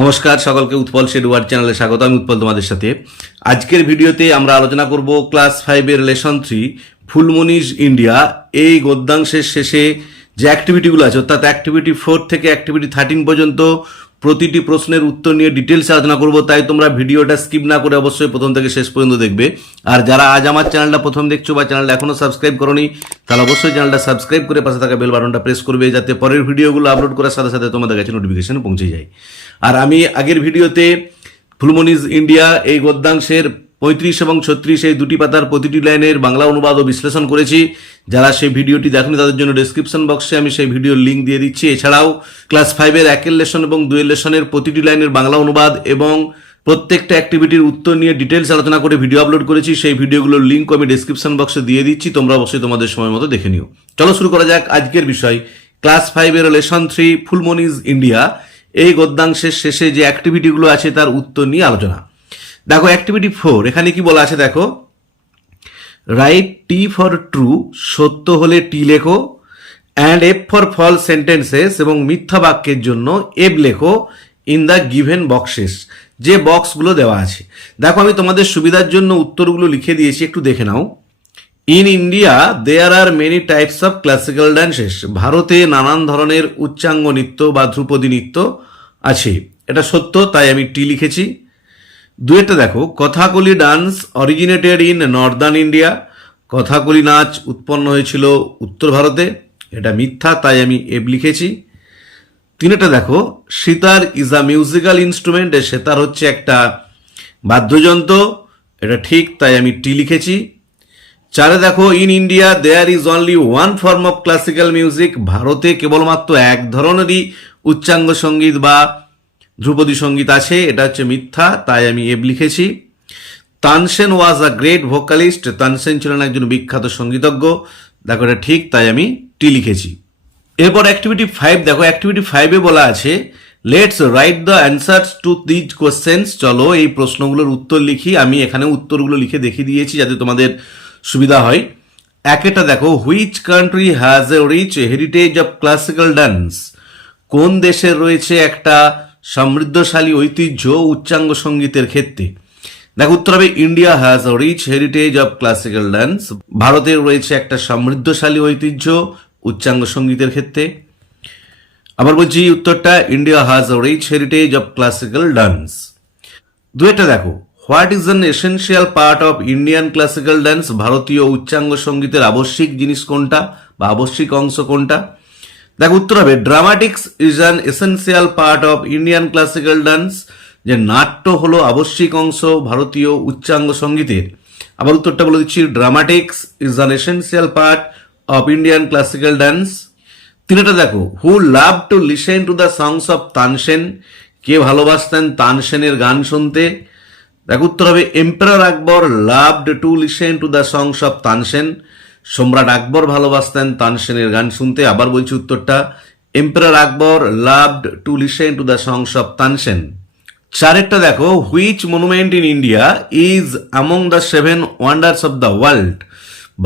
নমস্কার সকলকে, উৎপল শেডওয়ার্ড চ্যানেলে স্বাগত। আমি উৎপল তোমাদের সাথে। আজকের ভিডিওতে আমরা আলোচনা করব ক্লাস 5-এর লেসন 3 ফুলমনিজ ইন্ডিয়া এই গদ্যাংশের শেষে যে অ্যাক্টিভিটিগুলো আছে, অর্থাৎ অ্যাক্টিভিটি 4 থেকে অ্যাক্টিভিটি 13 পর্যন্ত প্রতিটি প্রশ্নের উত্তর নিয়ে ডিটেলসে আলোচনা করব। তাই তোমরা ভিডিওটা স্কিপ না করে অবশ্যই প্রথম থেকে শেষ পর্যন্ত দেখবে। আর যারা আজ আমার চ্যানেলটা প্রথম দেখছো বা চ্যানেলটা এখনও সাবস্ক্রাইব করোনি, তাহলে অবশ্যই চ্যানেলটা সাবস্ক্রাইব করে পাশে থাকা বেল বাটনটা প্রেস করবে, যাতে পরের ভিডিওগুলো আপলোড করার সাথে সাথে তোমাদের কাছে নোটিফিকেশন পৌঁছে যায়। আর আমি আগের ভিডিওতে ফুলমনিজ ইন্ডিয়া এই গদ্যাংশের 35 এবং 36 এই দুটি পাতার প্রতিটি লাইনের বাংলা অনুবাদ ও বিশ্লেষণ করেছি। যারা সেই ভিডিওটি দেখেনি তাদের জন্য ডেসক্রিপশন বক্সে আমি সেই ভিডিওর লিঙ্ক দিয়ে দিচ্ছি। এছাড়াও ক্লাস 5-এর 1-এর লেসন এবং 2-এর লেসনের প্রতিটি লাইনের বাংলা অনুবাদ এবং প্রত্যেকটা অ্যাক্টিভিটির উত্তর নিয়ে ডিটেলস আলোচনা করে ভিডিও আপলোড করেছি। সেই ভিডিওগুলোর লিঙ্ক আমি ডেসক্রিপশন বক্সে দিয়ে দিচ্ছি, তোমরা অবশ্যই তোমাদের সময় মতো দেখে নিও। চলো শুরু করা যাক আজকের বিষয়, ক্লাস 5-এর লেসন 3 ফুলমনিজ ইন্ডিয়া এই গদ্যাংশের শেষে যে অ্যাক্টিভিটিগুলো আছে তার উত্তর নিয়ে আলোচনা। দেখো অ্যাক্টিভিটি 4 এখানে কি বলা আছে দেখো, রাইট টি ফর ট্রু, সত্য হলে টি লেখো, and F for false sentences, এবং মিথ্যা বাক্যের জন্য এফ লেখো ইন দ্য গিভেন বক্সেস, যে বক্সগুলো দেওয়া আছে। দেখো আমি তোমাদের সুবিধার জন্য উত্তরগুলো লিখে দিয়েছি, একটু দেখে নাও। In India there are many types of classical dances, ভারতে নানান ধরনের উচ্চাঙ্গ নৃত্য বা ধ্রুপদী নৃত্য আছে, এটা সত্য, তাই আমি টি লিখেছি। দুয়েরটা দেখো, Kathakali dance originated in Northern India, Kathakali নাচ উৎপন্ন হয়েছিল উত্তর ভারতে, এটা মিথ্যা, তাই আমি এফ লিখেছি। তিনেরটা দেখো, sitar is a musical instrument, sitar হচ্ছে একটা বাদ্যযন্ত্র, এটা ঠিক, তাই আমি টি লিখেছি। চারে দেখো, in India there is only one form of classical music, ভারতে কেবলমাত্র এক ধরনেরই উচ্চাঙ্গ সঙ্গীত বা ধ্রুপদী সঙ্গীত আছে, এটা হচ্ছে মিথ্যা, তাই আমি এফ লিখেছি। তানসেন ওয়াজ আ গ্রেট ভোকালিস্ট, তানসেন ছিলেন একজন বিখ্যাত সঙ্গীতজ্ঞ, দেখো এটা ঠিক, তাই আমি টি লিখেছি। এরপর অ্যাক্টিভিটি 5 দেখো, অ্যাক্টিভিটি 5-এ বলা আছে let's write the answers two these questions, চলো এই প্রশ্নগুলোর উত্তর লিখি। আমি এখানে উত্তরগুলো লিখে দেখিয়ে দিয়েছি যাতে তোমাদের সুবিধা হয়। একটা দেখো, which country has a rich heritage of classical dance, কোন দেশের রয়েছে একটা সমৃদ্ধশালী ঐতিহ্য উচ্চাঙ্গ সঙ্গীতের ক্ষেত্রে। দেখো উত্তর হবে India has a rich heritage of classical dance, ভারতের রয়েছে একটা সমৃদ্ধশালী ঐতিহ্য উচ্চাঙ্গ সঙ্গীতের ক্ষেত্রে। আবার বলছি উত্তরটা, India has a rich heritage of classical dance. দুয়েরটা দেখো, what is an essential part of Indian classical dance, ভারতীয় উচ্চাঙ্গ সঙ্গীতের আবশ্যিক জিনিস কোনটা বা আবশ্যিক অংশ কোনটা। দেখো উত্তর হবে ড্রামাটিক্স is an essential part of Indian classical dance, যে নাট্য হলো আবশ্যিক অংশ ভারতীয় উচ্চাঙ্গ সঙ্গীতের। আবার উত্তরটা বলে দিচ্ছি, dramatics is an essential part of Indian classical dance. তিনটা দেখো, who love to listen to the songs of Tansen, কে ভালোবাসতেন তানসেনের গান শুনতে। দেখো উত্তর হবে emperor Akbar loved to listen to the songs of Tansen, সম্রাট আকবর ভালোবাসতেন তানসেনের গান শুনতে। আবার বলছি উত্তরটা, emperor Akbar loved to listen to the songs of Tansen. চারেরটা দেখো, which monument in India is among the 7 wonders of the world,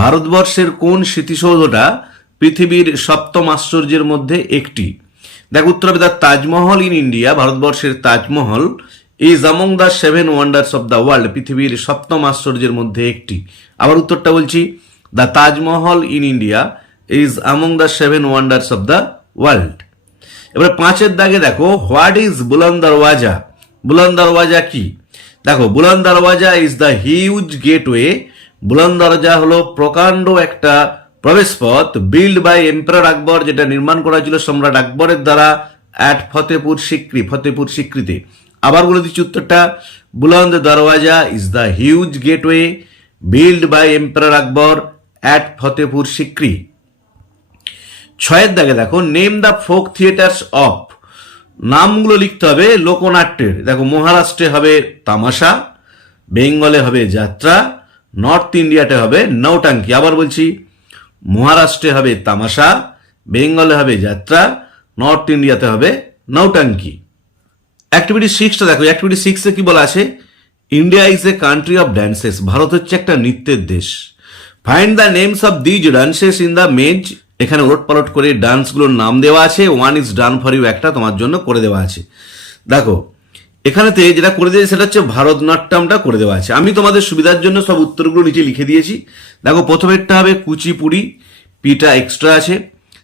ভারতবর্ষের কোন স্মৃতিসৌধটা পৃথিবীর 7ম আশ্চর্যের মধ্যে একটি। দেখো উত্তর হবে দ্য তাজমহল ইন ইন্ডিয়া, ভারতবর্ষের Taj Mahal is among the 7 wonders of the world, পৃথিবীর 7ম আশ্চর্যের মধ্যে একটি। আবার উত্তরটা বলছি, the Taj Mahal in India is among the 7 wonders of the world. এবারে 5-এর দাগে দেখো, হোয়াট ইজ বুলন্দ দরওয়াজা, বুলন্দ দরওয়াজা কি। দেখো বুলন্দ Darwaza is the huge gateway, বুলন্দ দরজা হলো প্রকাণ্ড একটা প্রবেশপথ, বিল্ড বাই এম্পারার আকবর, যেটা নির্মাণ করা ছিল সম্রাট আকবরের দ্বারা, অ্যাট ফতেপুর সিক্রি, ফতেপুর সিক্রিতে। আবার বলে দিচ্ছি উত্তরটা, Buland Darwaza is the huge gateway build by emperor Akbar at Fatehpur Sikri. 6-এর দাগে দেখো, name the folk theatres of, নামগুলো লিখতে হবে লোকনাট্যের। দেখো মহারাষ্ট্রে হবে তামাশা, বেঙ্গলে হবে যাত্রা, নর্থ ইন্ডিয়াতে হবে নৌটাঙ্কি। আবার বলছি, মহারাষ্ট্রে হবে তামাশা, বেঙ্গলে হবে যাত্রা, নর্থ ইন্ডিয়াতে হবে নৌটাঙ্কি। অ্যাক্টিভিটি 6টা দেখো, অ্যাক্টিভিটি 6-এ কি বলা আছে, India is a country of dances, Bharat হচ্ছে একটা নৃত্যের দেশ। Find the names of these dances in the maze, এখানে ওলট পালট করে ডান্সগুলোর নাম দেওয়া আছে। 1 ইজ ডান ফর ইউ একটা তোমার জন্য করে দেওয়া আছে। দেখো এখানেতে যেটা করে দিয়েছে সেটা হচ্ছে ভারতনাট্যমটা করে দেওয়া আছে। আমি তোমাদের সুবিধার জন্য সব উত্তরগুলো নিচে লিখে দিয়েছি। দেখো প্রথমেরটা হবে কুচিপুড়ি, পিটা এক্সট্রা আছে।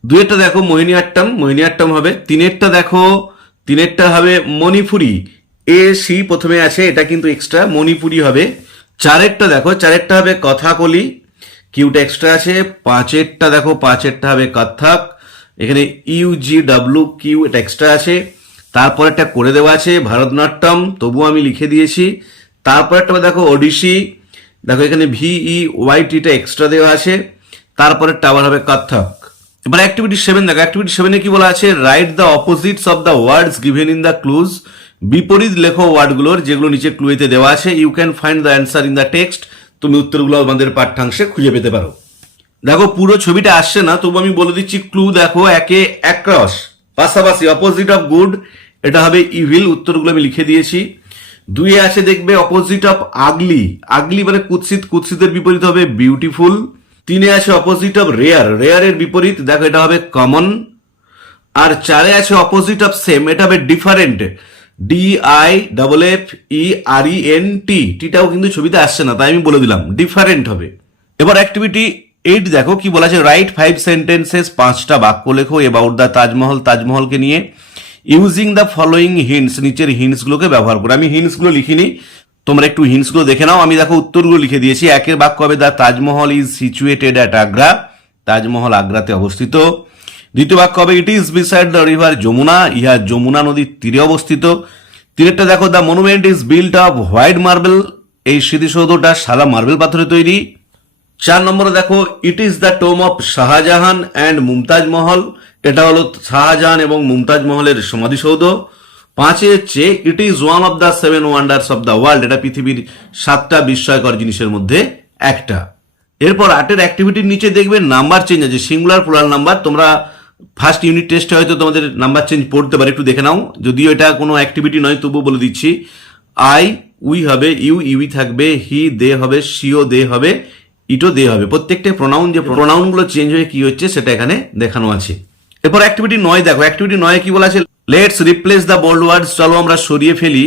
দুয়েরটা দেখো মোহিনীআট্টম, মোহিনীআট্টম হবে। তিনেরটা হবে মণিপুরি, এ সি প্রথমে আছে, এটা কিন্তু এক্সট্রা, মণিপুরি হবে। চারেরটা দেখো, চারেরটা হবে কথাকলি, কিউটা এক্সট্রা আছে। পাঁচেরটা হবে কত্থক, এখানে ইউজিডব্লিউ কিউ এটা এক্সট্রা আছে। তারপরেরটা করে দেওয়া আছে ভারতনাট্যম, তবুও আমি লিখে দিয়েছি। তারপরেরটা দেখো ওডিসি, দেখো এখানে VEYTটা এক্সট্রা দেওয়া আছে। তারপরেরটা আবার হবে কত্থক। এবার অ্যাক্টিভিটি 7 দেখো, অ্যাক্টিভিটি 7 কি বলা আছে, write the opposites of the words given in the clues. বিপরীত লেখো ওয়ার্ডগুলোর যেগুলো নিচে ক্লুয়েতে দেওয়া আছে। You can find the answer in the text. তুমি উত্তরগুলো আমাদের পাঠ্যাংশে খুঁজে পেতে পারো। দেখো পুরো ছবিটা আসছে না, তবু আমি বলে দিচ্ছি ক্লু দেখো, একে অ্যাক্রস, পাশাপাশি, অপোজিট অফ গুড এটা হবে ইভিল, উত্তরগুলো আমি লিখে দিয়েছি। দুইয়ে আছে দেখবে অপোজিট অফ আগলি, আগলি মানে কুৎসিত, কুৎসিতের বিপরীত হবে বিউটিফুল। তিনে আছে অপোজিট অফ রেয়ার, রেয়ারের বিপরীত দেখো এটা হবে কমন। আর চারে আছে অপোজিট অফ সেম, এটা হবে ডিফারেন্ট, DIFFERENT, টিটাও কিন্তু ছবিতে আসছে না, তাই আমি বলে দিলাম ডিফারেন্ট হবে। এবার অ্যাক্টিভিটি 8 দেখো কি বলা আছে, রাইট 5 সেন্টেন্সেস, 5টা বাক্য লেখো অ্যাবাউট দ্য তাজমহল, তাজমহলকে নিয়ে, ইউজিং দ্য ফলোয়িং হিন্টস, নিচের হিন্টসগুলোকে ব্যবহার করে। আমি হিন্টসগুলো লিখিনি, তোমরা একটু হিন্টসগুলো দেখে নাও। আমি দেখো উত্তরগুলো লিখে দিয়েছি। একের বাক্য হবে the Taj Mahal is situated at Agra, Taj Mahal আগ্রাতে অবস্থিত। দ্বিতীয় বাক্য হবে it is beside the river Yamuna, ইহা যমুনা নদীর তীরে অবস্থিত। তিনেরটা দেখো the monument is built of white marble, এই স্মৃতিসৌধটা সাদা মার্বেল পাথরে তৈরি। 4 নম্বরে দেখো it is the tomb of Shah Jahan and Mumtaz Mahal, এটা হলো শাহজাহান এবং মুমতাজ মহলের সমাধিসৌধ। 5 হচ্ছে it is one of the 7 wonders of the world, এটা পৃথিবীর 7টা বিস্ময়কর জিনিসের মধ্যে একটা। এরপর 8 অ্যাক্টিভিটির নিচে দেখবে নাম্বার চেঞ্জ আছে, সিঙ্গুলার প্লুরাল নাম্বার। তোমরা ফার্স্ট ইউনিট টেস্টে হয়তো তোমাদের নাম্বার চেঞ্জ পড়তে পারে, একটু দেখে নাও। যদিও এটা কোনো অ্যাক্টিভিটি নয়, তবুও বলে দিচ্ছি। আই উই হবে, ইউই থাকবে, হি দে হবে, সিও দে হবে, ইটো দে হবে। প্রত্যেকটা প্রোনাউন, যে প্রোনাউনগুলো চেঞ্জ হয়ে কি হচ্ছে সেটা এখানে দেখানো আছে। এরপর অ্যাক্টিভিটি 9 দেখো, অ্যাক্টিভিটি 9 কি বলা আছে, let's replace the bold words, চলো আমরা সরিয়ে ফেলি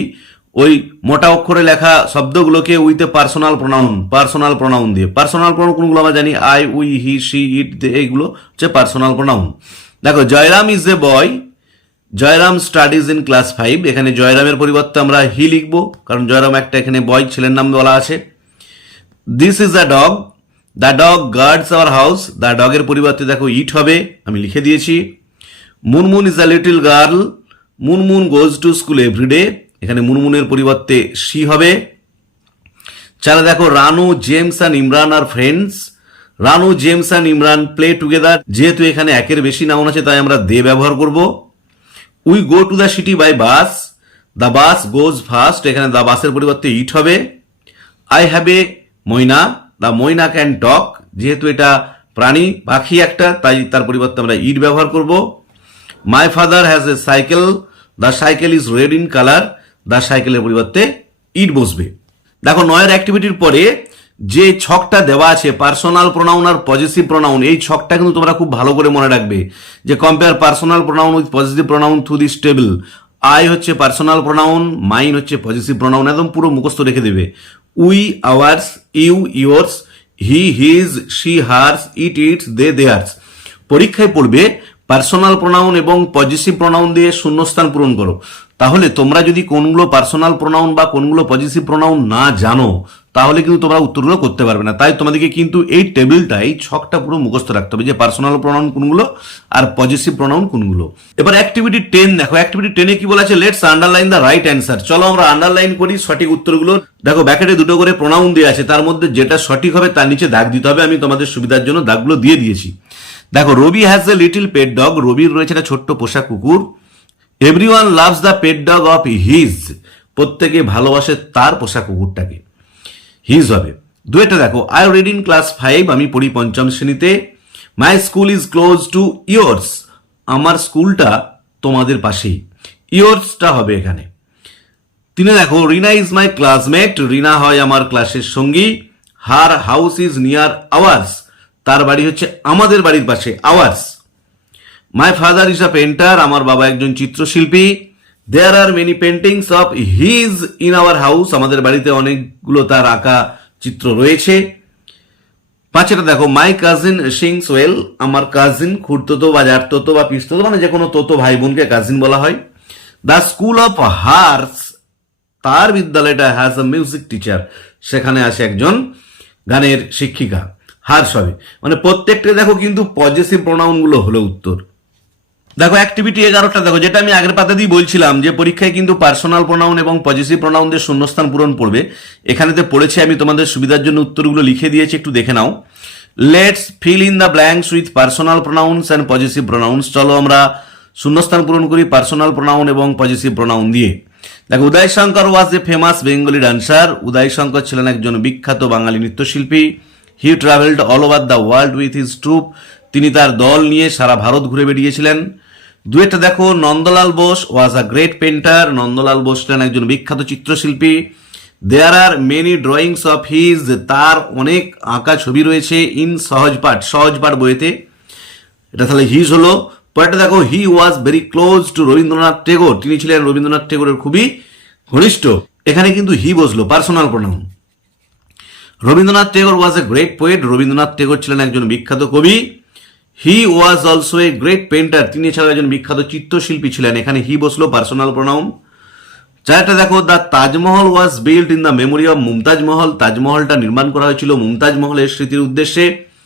ওই মোটা অক্ষরে লেখা শব্দগুলোকে উইথ এ পার্সোনাল প্রোনাউন দিয়ে। পার্সোনাল প্রোনাউন কোনগুলো আমরা জানি, I we he she it, এইগুলো হচ্ছে পার্সোনাল প্রোনাউন। দেখো Jairam is a boy, Jairam studies in class 5, এখানে জয়রামের পরিবর্তে আমরা হি লিখবো, কারণ জয়রাম একটা এখানে বয় ছেলের নাম বলা আছে। This is a dog, the dog guards our house, the ডগের পরিবর্তে দেখো ইট হবে, আমি লিখে দিয়েছি। Munmun is a little girl, Munmun goes to school everyday, এখানে মুনমুনের পরিবর্তে শি হবে। 4 দেখো Ranu James and Imran are friends, Ranu James and Imran play together, যেহেতু এখানে একের বেশি নাউন আছে তাই আমরা দে ব্যবহার করব। We go to the city by bus, the bus goes fast, এখানে দ্য বাসের পরিবর্তে ইট হবে। I have a myna, the myna can talk, যেহেতু এটা প্রাণী পাখি একটা তাই তার পরিবর্তে আমরা ইট ব্যবহার করব। My father has a cycle, the cycle is red in colour, the সাইকেলের পরিবর্তে ইট বসবে। দেখো 9 অ্যাক্টিভিটির পরে যে ছকটা দেওয়া আছে পার্সোনাল প্রোনাউন আর পজিটিভ প্রোনাউন, এই ছকটা কিন্তু তোমরা খুব ভালো করে মনে রাখবে, যে compare personal pronoun with positive pronoun through this table. I হচ্ছে পার্সোনাল প্রোনাউন, মাইন হচ্ছে পজিটিভ প্রোনাউন, একদম পুরো মুখস্থ রেখে দেবে। We ours, you yours, he his, she hers, it its, they theirs. পরীক্ষায় পড়বে পার্সোনাল প্রোনাউন এবং পজিটিভ প্রোনাউন দিয়ে শূন্যস্থান পূরণ করো। তাহলে তোমরা যদি কোনগুলো পার্সোনাল প্রোনাউন বা কোনগুলো পজিটিভ প্রোনাউন না জানো তাহলে কিন্তু তোমরা উত্তরগুলো করতে পারবে না। তাই তোমাদেরকে কিন্তু এই টেবিলটা, এই ছকটা পুরো মুখস্থ রাখতে হবে, যে পার্সোনাল প্রোনাউন কোনগুলো আর পজিটিভ প্রোনাউন কোনগুলো। এবার অ্যাক্টিভিটি 10 দেখো, অ্যাক্টিভিটি 10 কি বলা আছে, let's underline the right answer, চলো আমরা আন্ডারলাইন করি সঠিক উত্তরগুলো। দেখো ব্যাকেটে 2টো করে প্রোনাউন দেওয়া আছে, তার মধ্যে যেটা সঠিক হবে তার নিচে দাগ দিতে হবে। আমি তোমাদের সুবিধার জন্য দাগগুলো দিয়ে দিয়েছি। দেখো Rabi has a little pet dog, রবির রয়েছে একটা ছোট্ট পোষা কুকুর। Everyone loves the pet dog of his, প্রত্যেকে ভালোবাসে তার পোষা কুকুরটাকে, হিজ হবে। 2টা দেখো, আই রিড ইন ক্লাস 5, আমি পড়ি 5ম শ্রেণীতে। My school is close two yours, আমার স্কুলটা তোমাদের পাশেই, ইয়োর্সটা হবে এখানে। 3 দেখো, রিনা ইজ মাই ক্লাসমেট, রিনা হয় আমার ক্লাসের সঙ্গী। Her house is near ours, তার বাড়ি হচ্ছে আমাদের বাড়ির পাশে, ours. My father is a painter, আমার বাবা একজন চিত্রশিল্পী। There are many paintings of his in our house, আমাদের বাড়িতে অনেকগুলো তার আঁকা চিত্র রয়েছে। 5 দেখো, মাই কাজিন সিংস ওয়েল, আমার কাজিন খুড়তো বা জারতো বা পিস্ততো মানে যে কোনো তোতো ভাই বোনকে কাজিন বলা হয়। দ্য স্কুল অফ হার্স, তার বিদ্যালয়টা হ্যাজ আ মিউজিক টিচার, সেখানে আছে একজন গানের শিক্ষিকা। হার্স হবে মানে প্রত্যেকটা দেখো কিন্তু পজেসিভ প্রোনাউন গুলো হলো উত্তর। দেখো অ্যাক্টিভিটি 11টা দেখো, যেটা আমি আগের পাতাতেই বলছিলাম যে পরীক্ষায় কিন্তু পার্সোনাল প্রোনাউন এবং পজেসিভ প্রোনাউনদের শূন্যস্থান পূরণ পড়বে। এখানেতে পড়েছে, আমি তোমাদের সুবিধার জন্য উত্তরগুলো লিখে দিয়েছি, একটু দেখে নাও। Let's fill in the blanks with personal pronouns and possessive pronouns. চলো আমরা শূন্যস্থান পূরণ করি পার্সোনাল প্রোনাউন এবং পজেসিভ প্রোনাউন দিয়ে। দেখো, Uday Shankar was a famous Bengali dancer, Uday Shankar ছিলেন একজন বিখ্যাত বাঙালি নৃত্যশিল্পী। He travelled all over the world with his troupe, তিনি তার দল নিয়ে সারা ভারত ঘুরে বেরিয়েছিলেন। 2 দেখো, Nandalal Bose was a great painter, Nandalal Bose ছিলেন একজন বিখ্যাত চিত্রশিল্পী। There are many drawings of his, তার অনেক আঁকা ছবি রয়েছে ইন সহজপাঠ বইতে, এটা তাহলে হিজ হলো। পরেরটা দেখো, he was very close to Rabindranath Tagore, তিনি ছিলেন রবীন্দ্রনাথ টেগোরের খুবই ঘনিষ্ঠ, এখানে কিন্তু হি বসলো personal pronoun. Rabindranath Tagore was a great poet, Rabindranath Tagore ছিলেন একজন বিখ্যাত কবি। He was also a great painter, তিনি এছাড়াও একজন বিখ্যাত চিত্রশিল্পী ছিলেন, এখানে হি বসলো পার্সোনাল প্রোনাউন। 4 দেখো, the Taj Mahal was built in the memory of Mumtaz মহল, তাজমহলটা নির্মাণ করা হয়েছিল মুমতাজ মহলের স্মৃতির উদ্দেশ্যে।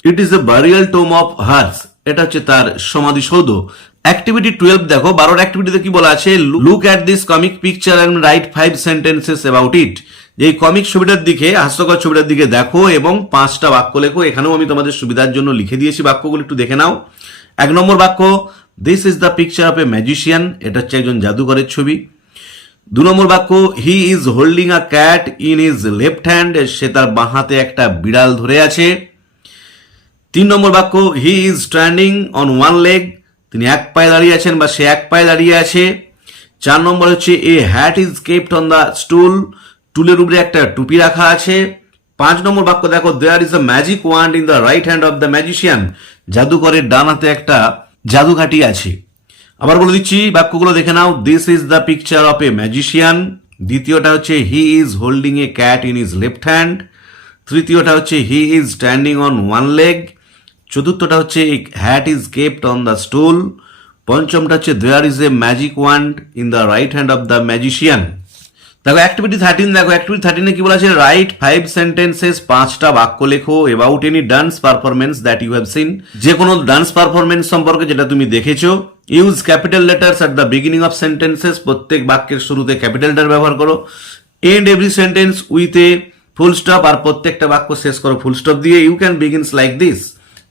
It is a burial Tomé of hers, এটা হচ্ছে তার সমাধিসৌধ। অ্যাক্টিভিটি 12 দেখো, 12 অ্যাক্টিভিটিতে কি বলা আছে, look at this comic picture and write 5 sentences about it. এই কমিক ছবিটার দিকে, হাস্যকর ছবিটার দিকে দেখো এবং 5টা বাক্য লেখো। এখানেও আমি তোমাদের সুবিধার জন্য লিখে দিয়েছি বাক্যগুলো, একটু দেখে নাও। 1 নম্বর বাক্য, this is the picture of a magician, এটা হচ্ছে একজন জাদুকরের ছবি। 2 নম্বর বাক্য, he is holding a cat in his left hand, সে তার বাঁ হাতে একটা বিড়াল ধরে আছে। 3 নম্বর বাক্য, he is standing on one leg, তিনি এক পায়ে দাঁড়িয়ে আছেন বা সে এক পায়ে দাঁড়িয়ে আছে। 4 নম্বর হচ্ছে, a hat is kept on the stool, টুলের উপরে একটা টুপি রাখা আছে। 5 নম্বর বাক্য দেখো, there is a magic wand in the right hand of the magician, জাদুকরের ডান হাতে একটা জাদুকাঠি আছে। আবার বলে দিচ্ছি বাক্যগুলো দেখে নাও। This is the picture of a magician, দ্বিতীয়টা হচ্ছে he is holding a cat in his left hand, তৃতীয়টা হচ্ছে he is standing on one leg, চতুর্থটা হচ্ছে hat is kept on the stool, পঞ্চমটা হচ্ছে there is a magic wand in the right hand of the magician. দেখো activity 13 দেখো, activity 13 কি বলা আছে, রাইট 5 সেন্টেন্সেস, 5টা বাক্য লেখো about any dance performance that you have seen, যে কোনো ডান্স পারফরমেন্স সম্পর্কে যেটা তুমি দেখেছো। Use capital letters at the beginning of sentences, প্রত্যেক বাক্যের শুরুতে ক্যাপিটাল লেটার ব্যবহার করো। End every sentence with a full stop, আর প্রত্যেকটা বাক্য শেষ করো ফুল স্টপ দিয়ে। You can begins like this,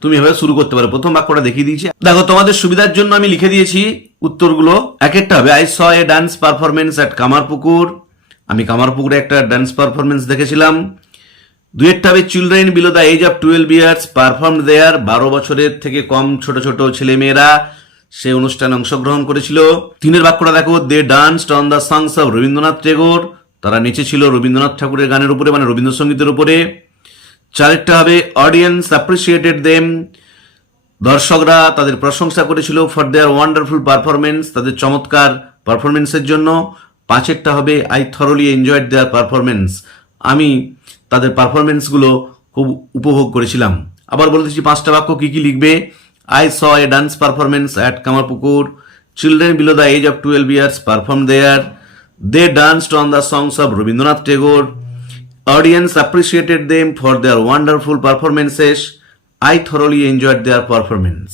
তুমি এভাবে শুরু করতে পারো। প্রথম বাক্যটা দেখিয়ে দিয়েছি, দেখো তোমাদের সুবিধার জন্য আমি লিখে দিয়েছি উত্তরগুলো। এক একটা হবে, I saw a dance performance at Kamarpukur, আমি কামারপুকুরে একটা ডান্স পারফরমেন্স দেখেছিলাম। 2 হবে, children below the age of 12 years perform there, 12 বছরের থেকে কম ছোট ছোট ছেলে মেয়েরা সে অনুষ্ঠানে অংশগ্রহণ করেছিল। 3 বাক্যটা দেখো, they danced on the songs of Rabindranath Tagore, তারা নেচেছিল রবীন্দ্রনাথ ঠাকুরের গানের উপরে মানে রবীন্দ্রসঙ্গীতের উপরে। 4 হবে, অডিয়েন্স অ্যাপ্রিসিয়েটেড দেম, দর্শকরা তাদের প্রশংসা করেছিল ফর দেয়ার ওয়ান্ডারফুল পারফরমেন্স, তাদের চমৎকার পারফরমেন্সের জন্য। 5 হবে, I thoroughly enjoyed their performance, আমি তাদের পারফরমেন্সগুলো খুব উপভোগ করেছিলাম। আবার বলে দিচ্ছি 5টা বাক্য কি কি লিখবে। I saw a dance performance at Kamarpukur, children below the age of 12 years perform there, they danced on the songs of Rabindranath Tagore, audience appreciated them for their wonderful performances, I thoroughly enjoyed their performance.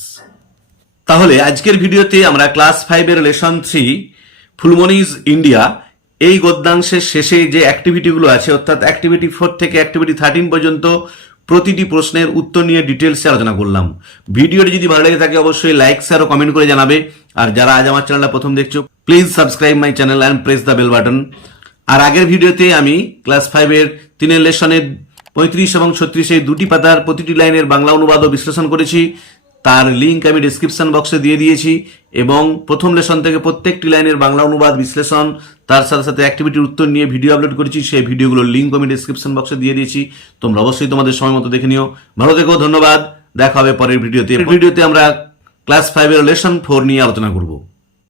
তাহলে আজকের ভিডিওতে আমরা class 5 lesson 3 ফুলমণিজ India এই গদ্যাংশের শেষে যে অ্যাক্টিভিটিগুলো আছে, অর্থাৎ activity 4 থেকে অ্যাক্টিভিটি 13 পর্যন্ত প্রতিটি প্রশ্নের উত্তর নিয়ে ডিটেলসে আলোচনা করলাম। ভিডিওটি যদি ভালো লেগে থাকে অবশ্যই লাইক শেয়ার ও কমেন্ট করে জানাবে। আর যারা আজ আমার চ্যানেলটা প্রথম দেখছো, please subscribe my channel and press the bell button. আর আগের ভিডিওতে আমি ক্লাস 5 3 লেসনের 35 এবং 36 এই 2টি পাতার প্রতিটি লাইনের বাংলা অনুবাদ ও বিশ্লেষণ করেছি, তার লিঙ্ক আমি ডেসক্রিপশন বক্সে দিয়ে দিয়েছি। এবং প্রথম লেসন থেকে প্রত্যেকটি লাইনের বাংলা অনুবাদ বিশ্লেষণ তার সাথে সাথে অ্যাক্টিভিটির উত্তর নিয়ে ভিডিও আপলোড করেছি, সেই ভিডিওগুলোর লিঙ্ক আমি ডেসক্রিপশন বক্সে দিয়ে দিয়েছি। তোমরা অবশ্যই তোমাদের সময় মতো দেখে নিও। ভালো থেকো, ধন্যবাদ। দেখা হবে পরের ভিডিওতে। ভিডিওতে আমরা ক্লাস 5 লেসন 4 নিয়ে আলোচনা করব।